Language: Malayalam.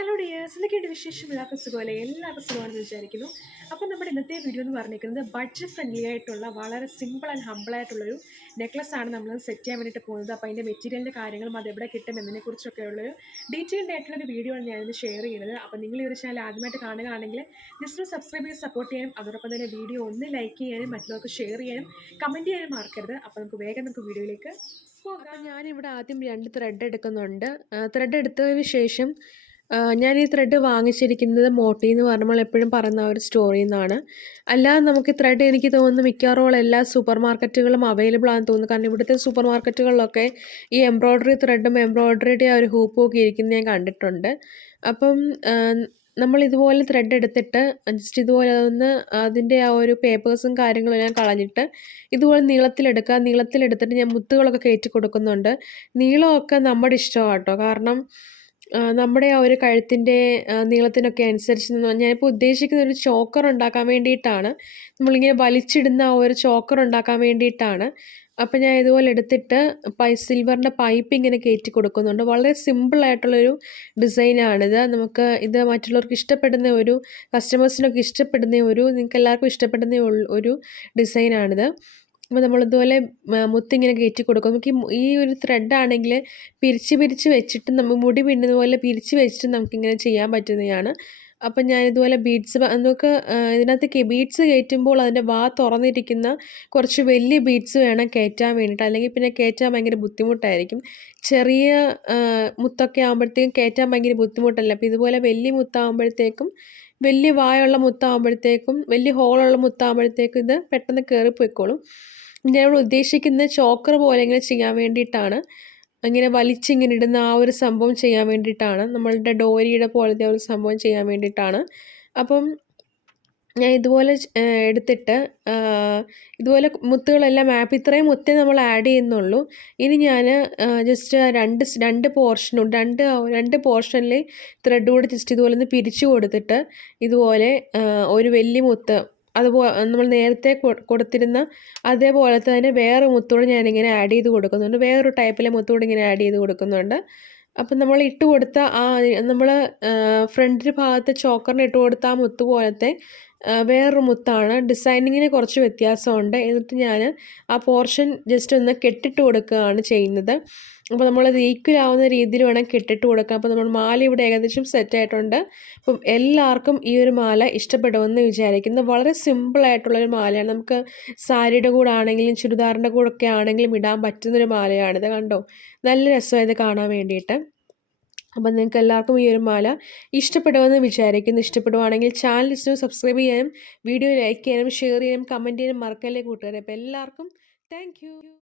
ഹലോ ഡിയേഴ്സ്, എന്തൊക്കെയുണ്ട് വിശേഷം? എല്ലാവർക്കും സുഖമാണെന്ന് വിചാരിക്കുന്നു. അപ്പോൾ നമ്മുടെ ഇന്നത്തെ വീഡിയോ എന്ന് പറഞ്ഞിരിക്കുന്നത് ബഡ്ജറ്റ് ഫ്രണ്ട്ലി ആയിട്ടുള്ള വളരെ സിമ്പിൾ ആൻഡ് ഹമ്പിൾ ആയിട്ടുള്ളൊരു നെക്ലസ് ആണ് നമ്മൾ സെറ്റ് ചെയ്യാൻ വേണ്ടിയിട്ട് പോകുന്നത്. അപ്പോൾ അതിൻ്റെ മെറ്റീരിയലിൻ്റെ കാര്യങ്ങളും അത് എവിടെ കിട്ടും എന്നതിനെക്കുറിച്ചൊക്കെ ഉള്ളൊരു ഡീറ്റെയിൽഡ് ആയിട്ടുള്ളൊരു വീഡിയോ ആണ് ഞാനിന്ന് ഷെയർ ചെയ്യുന്നത്. അപ്പോൾ നിങ്ങൾ ഈ ഒരു ചാനൽ ആദ്യമായിട്ട് കാണുകയാണെങ്കിൽ ജസ്റ്റ് ഒന്ന് സബ്സ്ക്രൈബ് ചെയ്ത് സപ്പോർട്ട് ചെയ്യാനും അതോടൊപ്പം തന്നെ വീഡിയോ ഒന്ന് ലൈക്ക് ചെയ്യാനും മറ്റുള്ളവർക്ക് ഷെയർ ചെയ്യാനും കമൻറ്റ് ചെയ്യാനും മറക്കരുത്. അപ്പോൾ നമുക്ക് വീഡിയോയിലേക്ക് പോകാം. അപ്പോൾ ഞാനിവിടെ ആദ്യം 2 ത്രെഡ് എടുക്കുന്നുണ്ട്. ത്രെഡ് എടുത്തതിന് ശേഷം ഞാൻ ഈ ത്രെഡ് വാങ്ങിച്ചിരിക്കുന്നത് മോട്ടി എന്ന് പറഞ്ഞാൽ എപ്പോഴും പറയുന്ന ഒരു സ്റ്റോറിയിൽ നിന്നാണ്. അല്ലാതെ നമുക്ക് ത്രെഡ് എനിക്ക് തോന്നുന്നു മിക്കവാറും എല്ലാ സൂപ്പർ മാർക്കറ്റുകളും അവൈലബിൾ ആണെന്ന് തോന്നുന്നു. കാരണം ഇവിടുത്തെ സൂപ്പർ മാർക്കറ്റുകളിലൊക്കെ ഈ എംബ്രോയ്ഡറി ത്രെഡും എംബ്രോയ്ഡറിയുടെ ആ ഒരു ഹൂപ്പും ഒക്കെ ഇരിക്കുന്നത് ഞാൻ കണ്ടിട്ടുണ്ട്. അപ്പം നമ്മൾ ഇതുപോലെ ത്രെഡ് എടുത്തിട്ട് ജസ്റ്റ് ഇതുപോലെ ഒന്ന് അതിൻ്റെ ആ ഒരു പേപ്പേഴ്സും കാര്യങ്ങളും ഞാൻ കളഞ്ഞിട്ട് ഇതുപോലെ നീളത്തിലെടുത്തിട്ട് ഞാൻ മുത്തുകളൊക്കെ കയറ്റി കൊടുക്കുന്നുണ്ട്. നീളമൊക്കെ നമ്മുടെ ഇഷ്ടമാണ് കേട്ടോ. കാരണം നമ്മുടെ ആ ഒരു കഴുത്തിൻ്റെ നീളത്തിനൊക്കെ അനുസരിച്ച് ഞാനിപ്പോൾ ഉദ്ദേശിക്കുന്ന ഒരു ചോക്കർ ഉണ്ടാക്കാൻ വേണ്ടിയിട്ടാണ്. നമ്മളിങ്ങനെ വലിച്ചിടുന്ന ആ ഒരു ചോക്കർ ഉണ്ടാക്കാൻ വേണ്ടിയിട്ടാണ്. അപ്പം ഞാൻ ഇതുപോലെ എടുത്തിട്ട് സിൽവറിൻ്റെ പൈപ്പ് ഇങ്ങനെ കയറ്റി കൊടുക്കുന്നുണ്ട്. വളരെ സിമ്പിളായിട്ടുള്ളൊരു ഡിസൈനാണിത്. നമുക്ക് ഇത് മറ്റുള്ളവർക്ക് ഇഷ്ടപ്പെടുന്ന ഒരു കസ്റ്റമേഴ്സിനൊക്കെ ഇഷ്ടപ്പെടുന്ന നിങ്ങൾക്ക് എല്ലാവർക്കും ഇഷ്ടപ്പെടുന്ന ഒരു ഡിസൈനാണിത്. അപ്പോൾ നമ്മളിതുപോലെ മുത്തിങ്ങനെ കയറ്റി കൊടുക്കും. നമുക്ക് ഈ ഒരു ത്രെഡാണെങ്കിൽ പിരിച്ച് വെച്ചിട്ട് മുടി പിന്നുന്ന പോലെ പിരിച്ച് വെച്ചിട്ട് നമുക്കിങ്ങനെ ചെയ്യാൻ പറ്റുന്നതാണ്. അപ്പം ഞാനിതുപോലെ നമുക്ക് ഇതിനകത്ത് ബീഡ്സ് കയറ്റുമ്പോൾ അതിൻ്റെ തുറന്നിരിക്കുന്ന കുറച്ച് വലിയ ബീഡ്സ് വേണം കയറ്റാൻ വേണ്ടിയിട്ട്. അല്ലെങ്കിൽ പിന്നെ കയറ്റാൻ ഭയങ്കര ബുദ്ധിമുട്ടായിരിക്കും. ചെറിയ മുത്തൊക്കെ ആകുമ്പോഴത്തേക്കും കയറ്റാൻ ഭയങ്കര ബുദ്ധിമുട്ടല്ല. അപ്പോൾ ഇതുപോലെ വലിയ മുത്താകുമ്പോഴത്തേക്കും വലിയ വായുള്ള മുത്താകുമ്പോഴത്തേക്കും വലിയ ഹോളുള്ള മുത്താകുമ്പോഴത്തേക്കും ഇത് പെട്ടെന്ന് കയറിപ്പോയിക്കോളും. ഞാനിവിടെ ഉദ്ദേശിക്കുന്നത് ചോക്കർ പോലെ ഇങ്ങനെ ചെയ്യാൻ വേണ്ടിയിട്ടാണ്. ഇങ്ങനെ വലിച്ചിങ്ങനെ ഇടുന്ന ആ ഒരു സംഭവം ചെയ്യാൻ വേണ്ടിയിട്ടാണ്. നമ്മളുടെ ഡോരിയുടെ പോലത്തെ ഒരു സംഭവം ചെയ്യാൻ വേണ്ടിയിട്ടാണ്. അപ്പം ഞാൻ ഇതുപോലെ എടുത്തിട്ട് ഇതുപോലെ മുത്തുകളെല്ലാം ഇത്രയും മുത്തേ നമ്മൾ ആഡ് ചെയ്യുന്നുള്ളൂ. ഇനി ഞാൻ ജസ്റ്റ് രണ്ട് പോർഷനിൽ ത്രെഡ് കൂടെ ജസ്റ്റ് ഇതുപോലെ ഒന്ന് പിരിച്ചു കൊടുത്തിട്ട് ഇതുപോലെ ഒരു വലിയ മുത്ത് അതുപോലെ നമ്മൾ നേരത്തെ കൊടുത്തിരുന്ന അതേപോലെ തന്നെ വേറെ മുത്തോട് ഞാനിങ്ങനെ ആഡ് ചെയ്ത് കൊടുക്കുന്നുണ്ട്. വേറൊരു ടൈപ്പിലെ മുത്തോട് ഇങ്ങനെ ആഡ് ചെയ്ത് കൊടുക്കുന്നുണ്ട്. അപ്പം നമ്മൾ ഇട്ട് കൊടുത്ത നമ്മൾ ഫ്രണ്ടിൽ ഭാഗത്ത് ചോക്കറിന് ഇട്ട് കൊടുത്ത ആ മുത്ത് പോലത്തെ വേറൊരു മുത്താണ്. ഡിസൈനിങ്ങിന് കുറച്ച് വ്യത്യാസമുണ്ട്. എന്നിട്ട് ഞാൻ ആ പോർഷൻ ജസ്റ്റ് ഒന്ന് കെട്ടിട്ട് കൊടുക്കുകയാണ് ചെയ്യുന്നത്. അപ്പോൾ നമ്മളത് ഈക്വൽ ആവുന്ന രീതിയിൽ വേണം കെട്ടിട്ട് കൊടുക്കാം. അപ്പോൾ നമ്മൾ മാല ഇവിടെ ഏകദേശം സെറ്റായിട്ടുണ്ട്. അപ്പം എല്ലാവർക്കും ഈ ഒരു മാല ഇഷ്ടപ്പെടുമെന്ന് വിചാരിക്കുന്നു. വളരെ സിമ്പിളായിട്ടുള്ളൊരു മാലയാണ്. നമുക്ക് സാരിയുടെ കൂടെ ആണെങ്കിലും ചുരിദാറിൻ്റെ കൂടെ ഒക്കെ ആണെങ്കിലും ഇടാൻ പറ്റുന്നൊരു മാലയാണിത്. കണ്ടോ, നല്ല രസമാണ് ഇത് കാണാൻ വേണ്ടിയിട്ട്. അപ്പം നിങ്ങൾക്ക് എല്ലാവർക്കും ഈ ഒരു മാല ഇഷ്ടപ്പെടുമെന്ന് വിചാരിക്കുന്നു. ഇഷ്ടപ്പെടുവാണെങ്കിൽ ചാനൽ സബ്സ്ക്രൈബ് ചെയ്യാനും വീഡിയോ ലൈക്ക് ചെയ്യാനും ഷെയർ ചെയ്യാനും കമൻറ്റ് ചെയ്യാനും മറക്കല്ലേ കൂട്ടുകാരെ. അപ്പോൾ എല്ലാവർക്കും താങ്ക്